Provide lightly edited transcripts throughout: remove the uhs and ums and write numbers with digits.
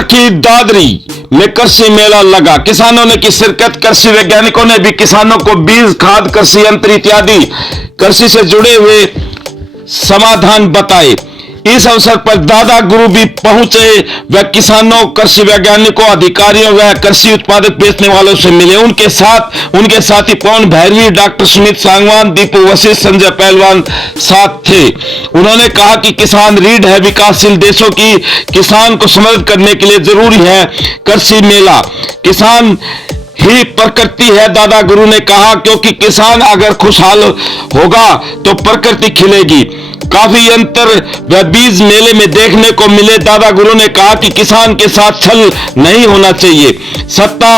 चरखी दादरी में कृषि मेला लगा। किसानों ने की शिरकत। कृषि वैज्ञानिकों ने भी किसानों को बीज, खाद, कृषि यंत्र इत्यादि कृषि से जुड़े हुए समाधान बताए। इस अवसर पर दादा गुरु भी पहुंचे। व किसानों, कृषि वैज्ञानिकों, अधिकारियों व कृषि उत्पादक बेचने वालों से मिले। उनके साथी पवन भैरवी, डॉक्टर सुमित सांगवान, दीपू वशिष्ठ, संजय पहलवान साथ थे। उन्होंने कहा कि किसान रीढ़ है विकासशील देशों की। किसान को समृद्ध करने के लिए जरूरी है कृषि मेला। किसान ही प्रकृति है, दादा गुरु ने कहा, क्योंकि किसान अगर खुशहाल होगा तो प्रकृति खिलेगी। काफी अंतर व बीज मेले में देखने को मिले। दादा गुरु ने कहा कि किसान के साथ छल नहीं होना चाहिए। सत्ता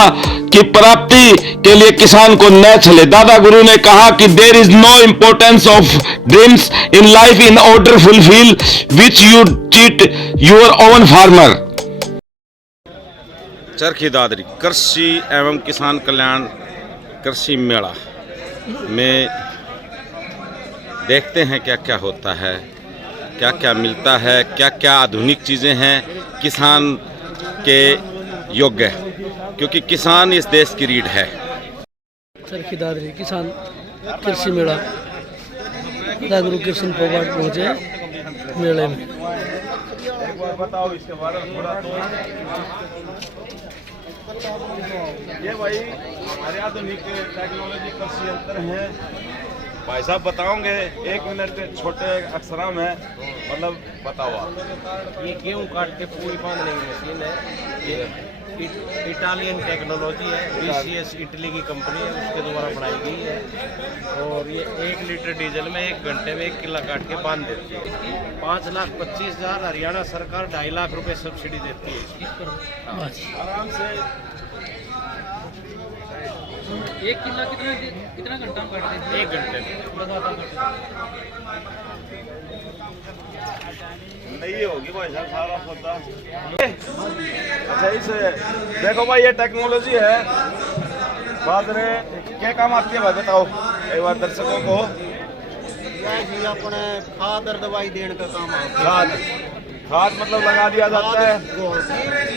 की प्राप्ति के लिए किसान को न छले। दादा गुरु ने कहा कि there is no importance of dreams in life in order fulfil which you cheat your own farmer. Charkhi Dadri कृषि एवं किसान कल्याण कृषि मेला में देखते हैं क्या क्या होता है, क्या क्या मिलता है, क्या क्या आधुनिक चीज़ें हैं किसान के योग्य, क्योंकि किसान इस देश की रीढ़ है। चरखी दादरी किसान कृषि मेला, दादा गुरु कृष्ण पवार पहुँचे मेले में। एक बार बताओ इसके बारे में थोड़ा। तो ये भाई हमारे आधुनिक टेक्नोलॉजी कृषि यंत्र हैं। भाई साहब बताओगे 1 मिनट के छोटे अक्षरों में, मतलब बताओ आप। ये गेहूँ काट के पूरी बांधने की मशीन है। ये इटालियन टेक्नोलॉजी है। VCS इटली की कंपनी है, उसके द्वारा बनाई गई है। और ये 1 लीटर डीजल में 1 घंटे में 1 किलो काट के बांध देती है। 5,25,000 हरियाणा सरकार 2.5 लाख रुपए सब्सिडी देती है। आराम से 1 किलो कितना घंटा में काट देते हैं? 1 घंटे में। नहीं होगी भाई साहब सारा सौदा। अच्छा इसे देखो भाई, ये टेक्नोलॉजी है। बात रहे क्या काम आती है भाई बताओ एक बार दर्शकों को। अपने खाद और दवाई देने का काम आता खाद मतलब लगा दिया जाता है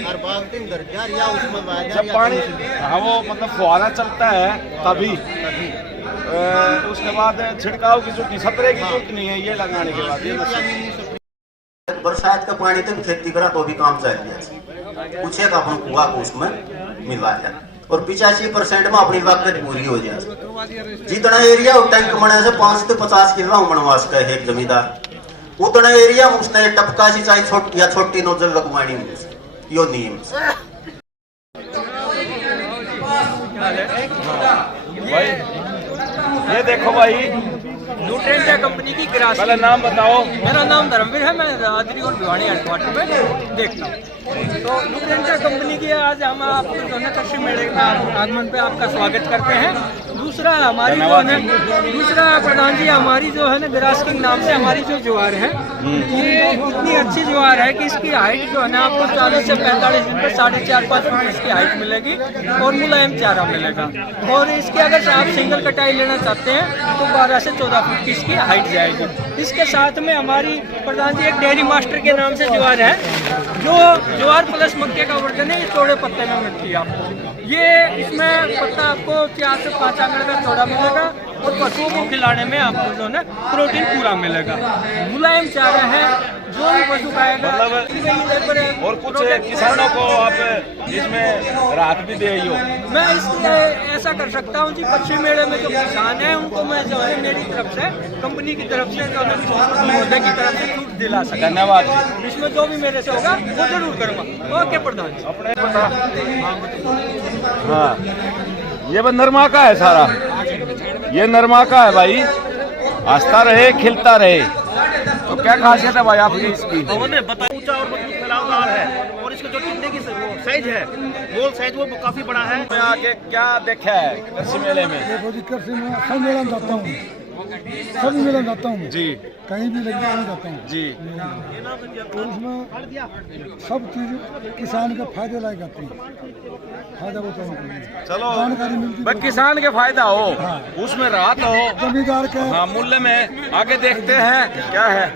और बाल्टी में धर या उसमें जब पानी, हाँ वो मतलब फुहारा चलता है तभी। उसके बाद छिड़काव की चुटनी, स्प्रे की चुटनी है, ये लगाने के बाद बरसात का पानी तो खेती करा तो भी काम चाहिए। कुछ एक अपन कुआ को उसमें मिलाया और 85% में अपनी लागत पूरी हो जाए। जितना एरिया टैंक बने से 5 से 50 किलो बनवास का एक जमींदार, उतना एरिया में उसने टपका सिंचाई छोटी नोजल लगवानी यो नियम। भाई ये देखो भाई, न्यूट्रेंट कंपनी की गिरास। पहले नाम बताओ। मेरा नाम धर्मवीर है, मैं दादरी और भिवानी हेडक्वार्टर में देखता हूँ। तो न्यूट्रेंट कंपनी की आज हम आपके दोनों कृषि मेले में आगमन पे आपका स्वागत करते हैं। दूसरा हमारी जो है, दूसरा प्रधान जी हमारी जो है ना ग्रास्किंग नाम से हमारी जो ज्वार है, ये इतनी अच्छी ज्वार है कि इसकी हाइट जो है ना आपको 40 से 45 दिन पर 4.5-5 फुट इसकी हाइट मिलेगी और मुलायम चारा मिलेगा। और इसकी अगर आप सिंगल कटाई लेना चाहते हैं तो 12 से 14 फुट की इसकी हाइट जाएगी। इसके साथ में हमारी प्रधान जी एक डेयरी मास्टर के नाम से ज्वार है, जो ज्वार प्लस मक्के का वर्जन है। ये चौड़े पत्ते में मिलती है आपको। ये इसमें पत्ता आपको 4 से 5 आंकड़े का चौड़ा मिलेगा और पशुओं को खिलाने में आपको जो है प्रोटीन पूरा मिलेगा। मुलायम चारा है, जो भी पशु खाएगा। मतलब और कुछ किसानों को आप इसमें राहत भी दे हो। मैं इसलिए ऐसा कर सकता हूँ जी, पश्चिमी मेले में जो किसान है उनको मैं जो है मेरी तरफ से, कंपनी की तरफ से, महोदय की तरफ से छूट दिला सकता। धन्यवाद जी। इसमें जो भी मेरे से होगा वो जरूर करूँगा। ओके प्रधान जी। अपने पता। हाँ ये बस नरमा का है सारा, ये नरमा का है भाई। हंसता रहे, खिलता रहे। तो क्या खासियत है भाई आपकी इसकी? ऊंचा और मजबूत फैलावदार है और इसका जो टिंडे की साइज है, गोल साइज, वो काफी बड़ा है। मैं आगे क्या देखा है कृषि मेले में? देखो जी, कृषि में सब मेला जाता हूँ, सभी मेला जाता हूँ जी, कहीं भी लग जाता हूँ जी। और उसमें सब चीज किसान के फायदे लायक आती है, फायदा होता है। चलो जानकारी मिलती भाई, किसान के फायदा हो, उसमें राहत हो, जमींदार के। हाँ मूल्य में आगे देखते हैं क्या है।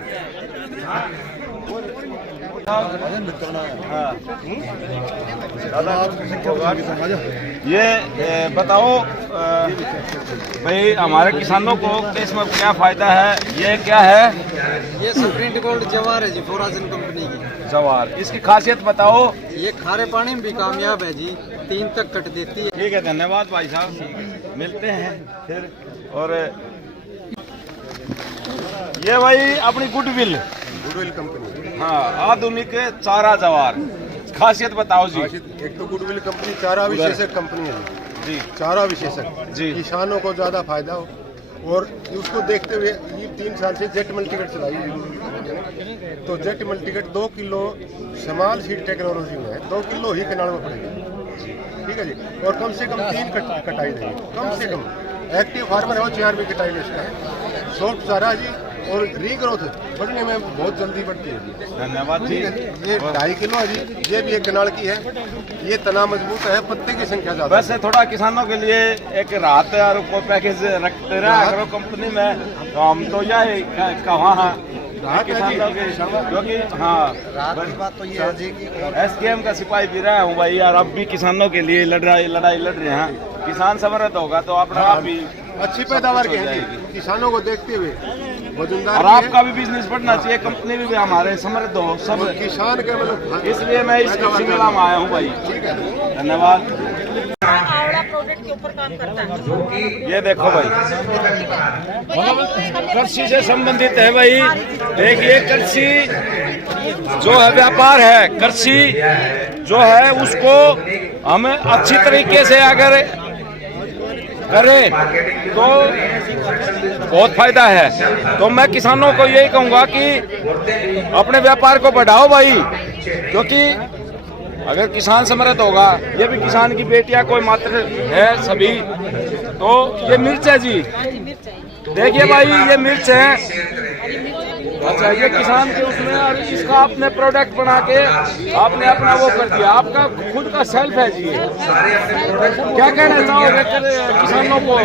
ये बताओ भाई हमारे किसानों को इसमें क्या फायदा है, ये क्या है? ये स्प्रिंट गोल्ड जवार है जी, फोराजन कंपनी की जवार। इसकी खासियत बताओ। ये खारे पानी में भी कामयाब है जी, 3 तक कट देती है। ठीक है, धन्यवाद भाई साहब, मिलते हैं फिर। और ये भाई अपनी गुडविल कंपनी। हाँ, आधुनिक चारा जवार, खासियत बताओ जी। एक तो गुडविल कंपनी चारा विशेषक कंपनी है जी, चारा विशेषक जी। किसानों को ज्यादा फायदा हो, और उसको देखते हुए ये 3 साल से जेट मल्टीकट चलाई है। तो jet multicut 2 kilo small seed technology में है, 2 किलो ही कनाल में पड़ेगी, ठीक है जी। और कम से कम 3 कटाई देगी, कम से कम। एक्टिव फार्मर हो 4 भी कटाई इसका है। सॉफ्ट चारा जी, और रीग्रोथ बढ़ने में बहुत जल्दी बढ़ती है जी। धन्यवाद जी। ये 2.5 किलो है जी, ये भी 1 कनाल की है। ये तना मजबूत है, पत्ते की संख्या ज्यादा। वैसे थोड़ा किसानों के लिए एक राहत और को पैकेज रखते रहे अगर कंपनी में, तो हम तो यही कहाँ किसानों के, क्योंकि हाँ बात तो ये है जी कि SKM का सिपाही भी रहा हूँ भाई यार, अब भी किसानों के लिए लड़ाई लड़ रहे हैं। किसान समृद्ध होगा तो अपना आप भी अच्छी पैदावार की है जी, किसानों को देखते हुए वजनदार और भी है। आपका भी बिजनेस बढ़ना चाहिए, कंपनी भी हमारे समृद्ध हो सब, किसान के मतलब इसलिए मैं इस मेला में आया हूँ भाई। धन्यवाद। आवड़ा प्रोडक्ट के ऊपर काम करता है। ये देखो भाई, कृषि से संबंधित है भाई। देखिए कृषि जो है व्यापार है, कृषि जो है उसको हम अच्छी तरीके से अगर करें तो बहुत फायदा है। तो मैं किसानों को यही कहूँगा कि अपने व्यापार को बढ़ाओ भाई, क्योंकि अगर किसान समृद्ध होगा, ये भी किसान की बेटियां कोई मात्र है सभी। तो ये मिर्च है जी, देखिए भाई ये मिर्च है। अच्छा, ये किसान के उसमें, और इसका आपने प्रोडक्ट बना के आपने अपना वो कर दिया, आपका खुद का सेल्फ है जी। क्या कहना चाहोगे किसानों को?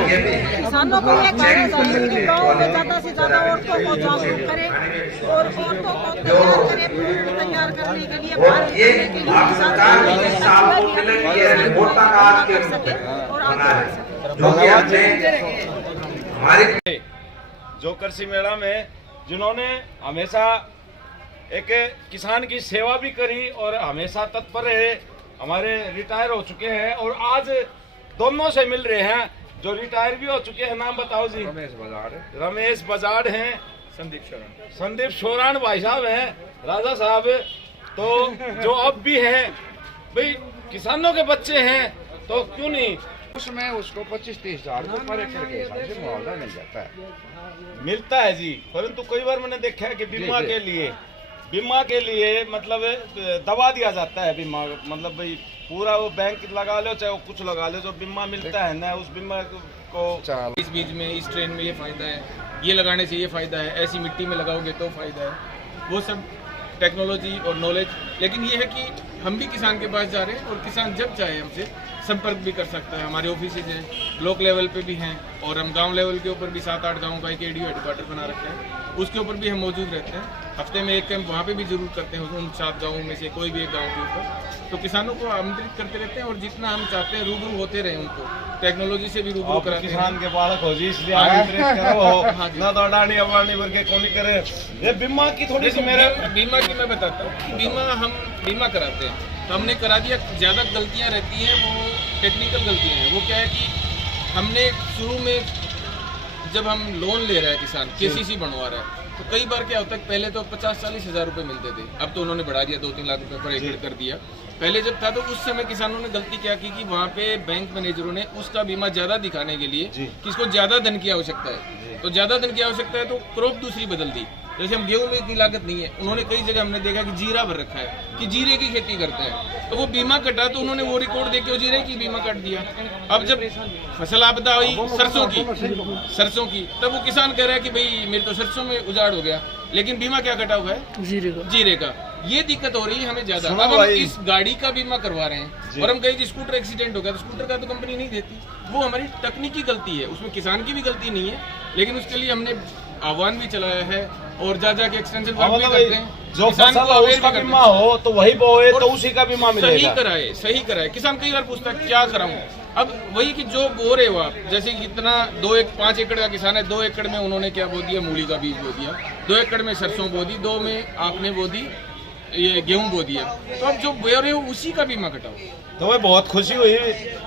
किसानों को ये कहना चाहिए कि गाँव में ज्यादा से ज्यादा औरतों को जागरूक करें और औरतों को तैयार करें, प्रोडक्ट तैयार करने के लिए, बाहर भेजने के लिए, किसान कर सके और आगे बढ़ सके। जो कृषि मेला में जिन्होंने हमेशा एक किसान की सेवा भी करी और हमेशा तत्पर रहे, हमारे रिटायर हो चुके हैं और आज दोनों से मिल रहे हैं जो रिटायर भी हो चुके हैं। नाम बताओ जी। रमेश बजाड़ हैं, संदीप शोरान भाई साहब हैं, राजा साहब, तो जो अब भी हैं भाई, किसानों के बच्चे हैं, तो क्यों नहीं उसमें उसको 25-30 हजार को पर एकड़ के हिसाब से मुआवजा मिल जाता है। मिलता है जी, परंतु कई बार मैंने देखा है कि बीमा के लिए मतलब दबा दिया जाता है बीमा, मतलब भाई पूरा वो बैंक लगा लो चाहे वो कुछ लगा लो, जो बीमा मिलता है ना उस बीमा को इस बीज में, इस ट्रेन में ये फायदा है, ये लगाने से ये फायदा है, ऐसी मिट्टी में लगाओगे तो फायदा है, वो सब टेक्नोलॉजी और नॉलेज। लेकिन ये है कि हम भी किसान के पास जा रहे हैं और किसान जब चाहे हमसे संपर्क भी कर सकता है। हमारे ऑफिसेज हैं, ब्लॉक लेवल पे भी हैं, और हम गांव लेवल के ऊपर भी 7-8 गाँव का एक एडीओ हेडक्वार्टर बना रखा है, उसके ऊपर भी हम मौजूद रहते हैं। हफ्ते में एक कैंप वहाँ पे भी जरूर करते हैं, उन 7 गाँवों में से कोई भी एक गाँव के ऊपर। तो किसानों को आमंत्रित करते रहते हैं और जितना हम चाहते हैं रूबरू होते रहे, उनको टेक्नोलॉजी से भी रूबरू कराते हैं। किसान के बालक हो जी, इसलिए आमंत्रित करो ना, तो अडानी अबानी वर्ग के कोनी करे। ये बीमा की थोड़ी सी मेरे बीमा की मैं बताता हूँ कि बीमा हम बीमा कराते हैं तो हमने करा दिया। ज़्यादा गलतियाँ रहती हैं, वो टेक्निकल गलतियाँ हैं। वो क्या है कि हमने शुरू में जब हम लोन ले रहा है किसान, KCC बनवा रहा है, तो कई बार क्या होता है, पहले तो 50-40 हज़ार रुपये मिलते थे, अब तो उन्होंने बढ़ा दिया, 2-3 लाख रुपये पर एकड़ कर दिया। पहले जब था तो उस समय किसानों ने गलती क्या की कि वहाँ पे बैंक मैनेजरों ने उसका बीमा ज़्यादा दिखाने के लिए कि इसको ज़्यादा धन की आवश्यकता है, तो ज़्यादा धन की आवश्यकता है तो क्रॉप दूसरी बदल दी। जैसे हम गेहूं में इतनी लागत नहीं है, उन्होंने कई जगह हमने देखा कि जीरा भर रखा है कि जीरे की खेती करते हैं, तो वो बीमा कटा तो उन्होंने वो रिकॉर्ड देके वो जीरे की बीमा काट दिया। अब जब फसल आपदा हुई सरसों की तब वो किसान कह रहा है कि भाई मेरे तो सरसों में उजाड़ हो गया, लेकिन बीमा क्या कटा हुआ है, जीरे का। ये दिक्कत हो रही है हमें ज्यादा। अब हम इस गाड़ी का बीमा करवा रहे हैं और हम कहीं स्कूटर एक्सीडेंट हो गया तो स्कूटर का तो कंपनी नहीं देती, वो हमारी तकनीकी गलती है, उसमें किसान की भी गलती नहीं है, लेकिन उसके लिए हमने आह्वान भी चलाया है और जा के एक्सटेंशन वर्क भी करते हैं। जो किसान फसल को हो अवेयर उसका भी करते बीमा हैं। हो तो वही बोए तो उसी का बीमा मिलेगा। सही कराए। किसान कई बार पूछता है क्या कराऊं। अब वही कि जो बो रहे हो आप, जैसे कितना 5 एकड़ का किसान है, 2 एकड़ में उन्होंने क्या बो दिया, मूली का बीज बो दिया, 2 एकड़ में सरसों बो दी, 2 में आपने बो दी ये गेहूं बो दिया, तो अब जो बो रहे हो उसी का बीमा कटाओ। तो वह बहुत खुशी हुई।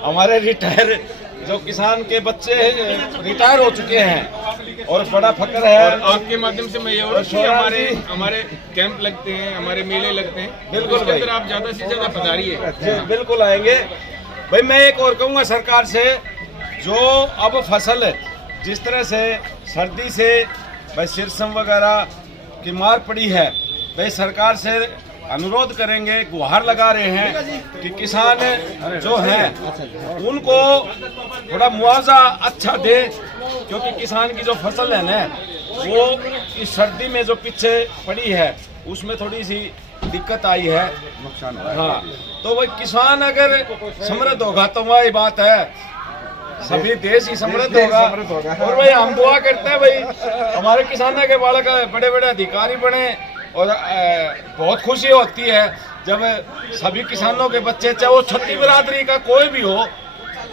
हमारे रिटायर जो किसान के बच्चे रिटायर हो चुके हैं और बड़ा फक्र है। और आपके माध्यम से मैं ये और हमारे कैंप लगते हैं, हमारे मेले लगते हैं, बिल्कुल उसके अंदर आप ज्यादा से ज्यादा पधारिए। बिल्कुल आएंगे भाई। मैं एक और कहूँगा सरकार से, जो अब फसल जिस तरह से सर्दी से भाई सिरसम वगैरह की मार पड़ी है, भाई सरकार से अनुरोध करेंगे, गुहार लगा रहे हैं कि किसान जो हैं उनको थोड़ा मुआवजा अच्छा दे, क्योंकि किसान की जो फसल है ना वो इस सर्दी में जो पीछे पड़ी है उसमें थोड़ी सी दिक्कत आई है, नुकसान हुआ है। हाँ, तो भाई किसान अगर समृद्ध होगा तो वही बात है, सभी देश ही समृद्ध होगा। और भाई हम दुआ करते हैं भाई हमारे किसानों के बालक बड़े बड़े अधिकारी बने, और बहुत खुशी होती है जब सभी किसानों के बच्चे, चाहे वो छत्ती बिरादरी का कोई भी हो,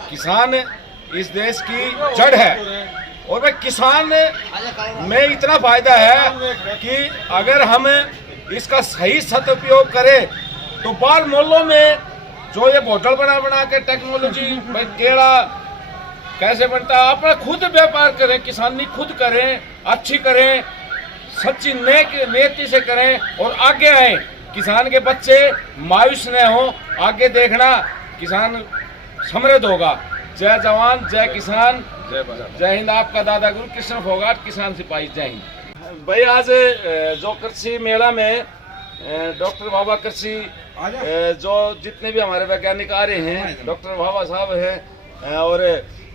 किसान इस देश की जड़ है। और भाई किसान में इतना फायदा है कि अगर हम इसका सही सदुपयोग करें तो बाल मोहल्लों में जो ये बोतल बना के टेक्नोलॉजी, भाई केड़ा कैसे बनता है, अपना खुद व्यापार करें, किसानी खुद करें, अच्छी करें, सच्ची नेकी से करें और आगे आए। किसान के बच्चे मायूस न हो, आगे देखना, किसान समृद्ध होगा। जय जवान, जय किसान, जय हिंद। आपका दादा गुरु कृष्ण फोगाट, किसान सिपाही, जय हिंद। भाई आज जो कृषि मेला में डॉक्टर बाबा कृषि जो जितने भी हमारे वैज्ञानिक आ रहे हैं, डॉक्टर बाबा साहब हैं, और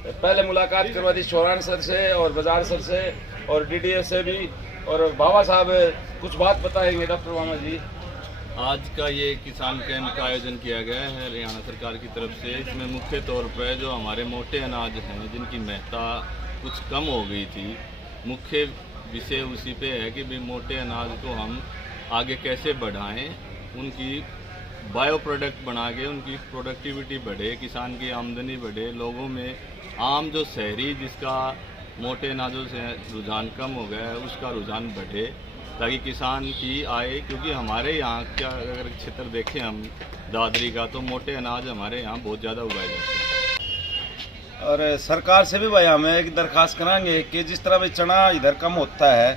पहले मुलाकात करवा दी चौरान सर से और बाजार सर से और डीडीए से भी, और बाबा साहब कुछ बात बताएंगे। डॉक्टर बाबा जी, आज का ये किसान कैंप का आयोजन किया गया है हरियाणा सरकार की तरफ से। इसमें मुख्य तौर पर जो हमारे मोटे अनाज हैं जिनकी महत्ता कुछ कम हो गई थी, मुख्य विषय उसी पे है कि भाई मोटे अनाज को हम आगे कैसे बढ़ाएं, उनकी बायो प्रोडक्ट बना के उनकी प्रोडक्टिविटी बढ़े, किसान की आमदनी बढ़े, लोगों में आम जो शहरी जिसका मोटे अनाजों से रुझान कम हो गया है उसका रुझान बढ़े, ताकि किसान की आय, क्योंकि हमारे यहाँ का अगर क्षेत्र देखें हम दादरी का, तो मोटे अनाज हमारे यहाँ बहुत ज़्यादा उगाए जाते हैं। और सरकार से भी भाई हमें एक दरख्वास्त कराएंगे कि जिस तरह भाई चना इधर कम होता है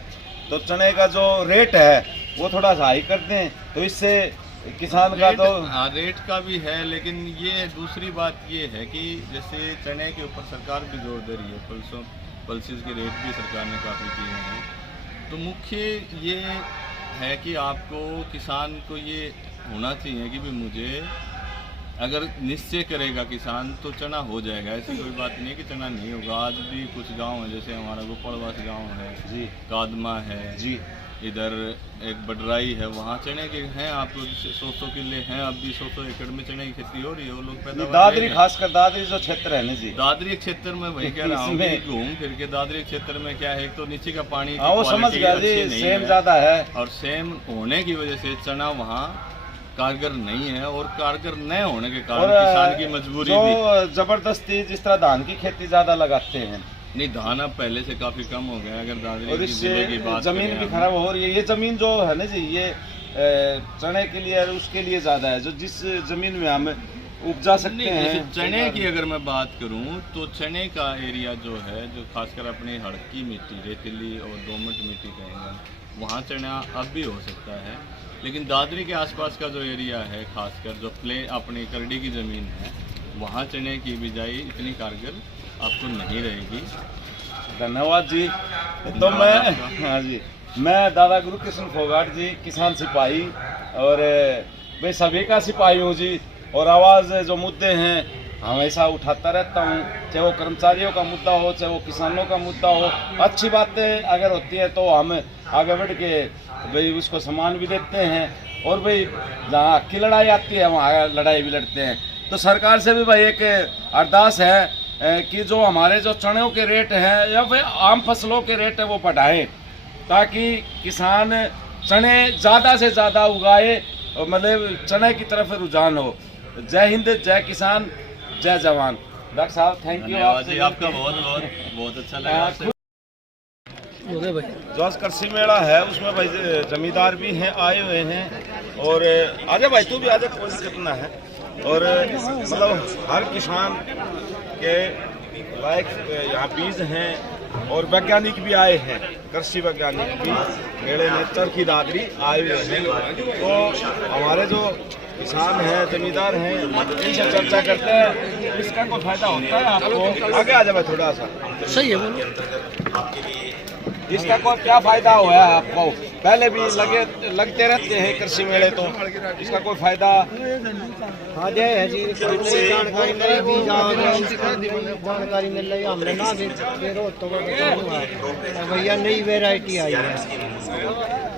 तो चने का जो रेट है वो थोड़ा सा हाई कर दें, तो इससे किसान का तो हाँ रेट का भी है, लेकिन ये दूसरी बात ये है कि जैसे चने के ऊपर सरकार भी जोर दे रही है, पल्सेस के रेट भी सरकार ने काफ़ी किए हैं। तो मुख्य ये है कि आपको किसान को ये होना चाहिए कि भी मुझे अगर निश्चय करेगा किसान तो चना हो जाएगा। ऐसी कोई बात नहीं है कि चना नहीं होगा। आज भी कुछ गांव है, जैसे हमारा गोपालवास गांव है जी, कादमा है जी, इधर एक बडराई है, वहाँ चने के हैं आपको 100 किले हैं, अब भी 100 एकड़ में चने की खेती हो रही है। वो लोग पैदा दादरी, खासकर दादरी जो क्षेत्र है ना जी, दादरी क्षेत्र में वही कह रहा हूँ, घूम फिर के दादरी क्षेत्र में क्या है, तो नीचे का पानी वो समझ गया जी, सेम ज्यादा है, और सेम होने की वजह से चना वहाँ कारगर नहीं है, और कारगर न होने के कारण किसान की मजबूरी भी जबरदस्ती, जिस तरह धान की खेती ज्यादा लगाते हैं, नहीं धान अब पहले से काफी कम हो गया। अगर दादरी जिले की बात जमीन भी खराब हो रही है। ये जमीन जो है ना जी, ये चने के लिए उसके लिए ज्यादा है, जो जिस जमीन में हम उपजा सकते हैं। चने की अगर मैं बात करूं तो चने का एरिया जो है, जो खासकर अपनी हड़की मिट्टी, रेतीली और दोमट मिट्टी कहेंगे, वहाँ चना अब भी हो सकता है। लेकिन दादरी के आसपास का जो एरिया है, खासकर जो अपनी करडी की ज़मीन है, वहाँ चने की बिजाई इतनी कारगर आपको नहीं रहेगी। धन्यवाद जी। तो मैं, हाँ जी, मैं दादा गुरु कृष्ण फोगाट जी, किसान सिपाही, और मैं सभी का सिपाही हूँ जी, और आवाज़ जो मुद्दे हैं हमेशा उठाता रहता हूँ, चाहे वो कर्मचारियों का मुद्दा हो, चाहे वो किसानों का मुद्दा हो। अच्छी बातें अगर होती है तो हम आगे बढ़ के भाई उसको सम्मान भी देते हैं, और भाई जहाँ की लड़ाई आती है वहाँ लड़ाई भी लड़ते हैं। तो सरकार से भी भाई एक अरदास है कि जो हमारे जो चनों के रेट हैं या फिर आम फसलों के रेट है वो बढ़ाएं, ताकि किसान चने ज़्यादा से ज़्यादा उगाए और मतलब चने की तरफ रुझान हो। जय हिंद, जय किसान, जय जवान। डॉक्टर साहब थैंक यू आपका बहुत अच्छा लगा। जो आज कृषि मेला है उसमें भाई जमींदार भी हैं, आए हुए हैं। और आजा भाई तू भी आजा, कोई दिक्कत ना है। और मतलब हर किसान के लायक यहाँ बीज हैं और वैज्ञानिक भी आए हैं, कृषि वैज्ञानिक भी मेले में चरखी दादरी आए हुए हैं। तो हमारे जो किसान हैं, जमींदार हैं, इनसे चर्चा करते हैं इसका कोई फायदा होता है आपको। आगे आ जाए थोड़ा सा, सही है बोलो। इसका कोई क्या फायदा हुआ है आपको? पहले भी लगते रहते हैं कृषि मेले, तो इसका कोई फायदा? हाँ जय है जी, जानकारी मिल रही जानकारी मिल रही हमने ना तो भैया नई वेराइटी आई है,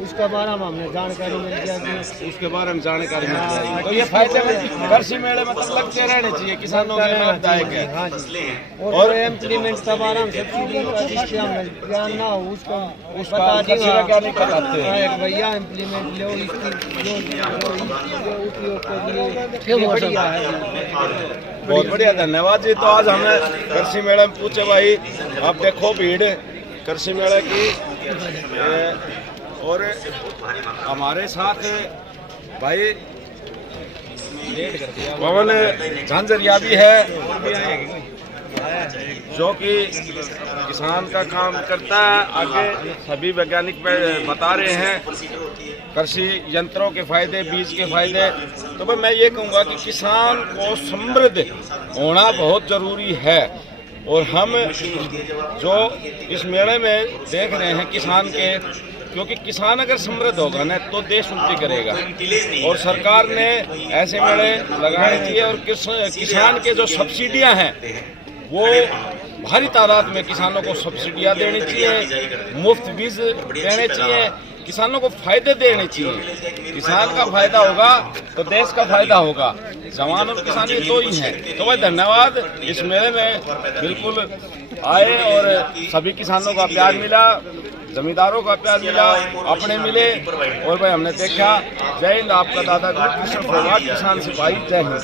उसके बारे में हमने जानकारी मिल गया कि उसके बारे में जानकारी मिल जाएगी। तो ये फायदे में कृषि मेले मतलब लगते रहने चाहिए, किसानों के लिए लाभदायक है। हाँ जी, और इम्प्लीमेंट के बारे में सब्सिडी का जिससे हमें ज्ञान ना हो उसका बता देगा भैया इम्प्लीमेंट लो, इसकी जो उपयोग के लिए बढ़िया है। बहुत बढ़िया, धन्यवाद जी। तो आज हमें कृषि मेले में पूछे भाई, आप देखो भीड़ कृषि मेले की। और हमारे साथ भाई पवन झांझरिया भी है जो कि किसान का काम करता है। आगे सभी वैज्ञानिक बता रहे हैं कृषि यंत्रों के फायदे, बीज के फायदे। तो भाई मैं ये कहूँगा कि किसान को समृद्ध होना बहुत ज़रूरी है। और हम जो इस मेले में देख रहे हैं किसान के, क्योंकि किसान अगर समृद्ध होगा ना तो देश उन्नति करेगा। और सरकार ने ऐसे मेले लगाने चाहिए। और किसान के जो सब्सिडियां हैं वो भारी तादाद में किसानों को सब्सिडियां देनी चाहिए, मुफ्त बीज देने चाहिए, किसानों को फायदे देने चाहिए। किसान का फायदा होगा तो देश का फायदा होगा। जवान और किसान ये दो ही हैं। तो भाई धन्यवाद, इस मेले में बिल्कुल आए और सभी किसानों का प्यार मिला, जमींदारों का प्यार मिला, अपने मिले। और भाई हमने देखा। जय हिंद, आपका दादा गुरु कृष्ण प्रभात, किसान सिपाही। जय हिंद।